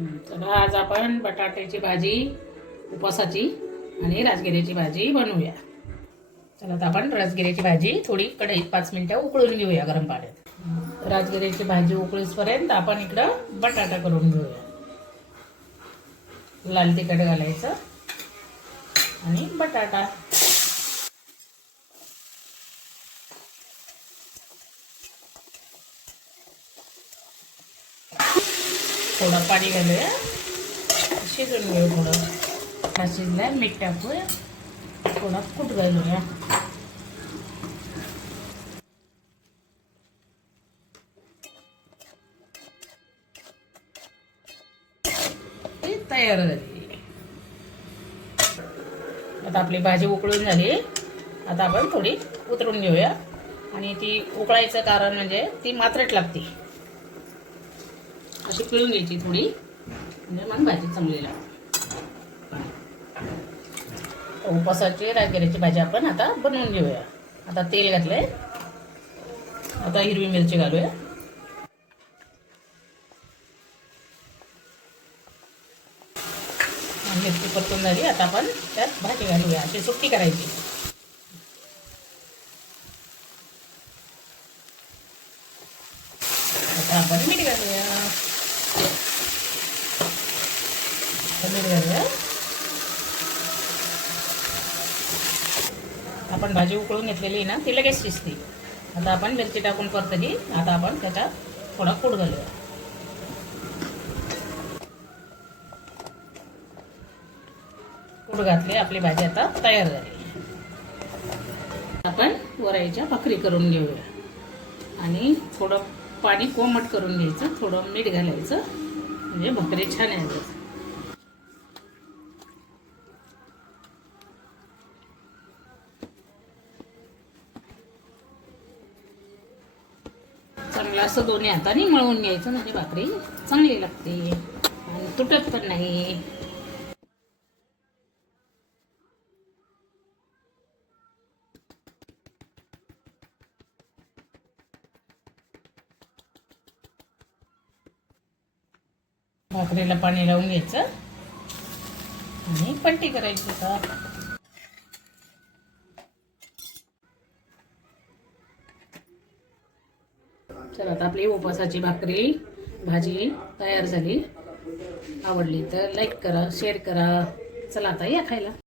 तर आज आपण बटाट्याची भाजी, उपवासाची आणि राजगिऱ्याची भाजी बनवूया. चला आता आपण राजगिऱ्याची भाजी थोडी कढईत 5 मिनिटं उकळून घेऊया गरम पाण्यात. राजगिऱ्याची भाजी उकळीपर्यंत आपण इकडं बटाटा करून घेऊया. लाल तिखट घालायचं आणि बटाटा. थोडं पाणी घालूया, शिजून घेऊ. थोडं शिजल्या मीठ टाकूया, थोडा कूट घालूया. ती तयार झाली. आता आपली भाजी उकळून झाली. आता आपण थोडी उतरून घेऊया. आणि ती उकळायचं कारण म्हणजे ती मात्रट लागते, अशी पिळून घ्यायची थोडी, म्हणजे मग भाजी चांगली लागते. उपवासाची राजगिऱ्याची भाजी आपण आता बनवून घेऊया. आता तेल घातलंय. आता हिरवी मिरची घालूया. मिरची परतून झाली. आता आपण त्यात भाजी घालूया. अशी सुट्टी करायची. आता आपण मीठ घालूया. आपण भाजी उकळून घेतलेली ना, ती लगेच शिजते. आता आपण मिरची टाकून परतली. आता आपण त्याच्यात थोडा कूट घालूया. कूट घातली. आपली भाजी आता तयार झाली. आपण वराईच्या भाकरी करून घेऊया. आणि थोडं पाणी कोमट करून घ्यायचं, थोडं मीठ घालायचं, म्हणजे भाकरी छान येतात. चांगलं असं दोन्ही हाताने मळून घ्यायचं, म्हणजे भाकरी चांगली लागते आणि तुटत पण नाही. भाकरीला पाणी लावून घ्यायचं आणि पलटी करायची. चला आता आपली उपवासाची भाकरी भाजी तयार झाली. आवडली तर लाईक करा, शेअर करा. चला आता या खायला.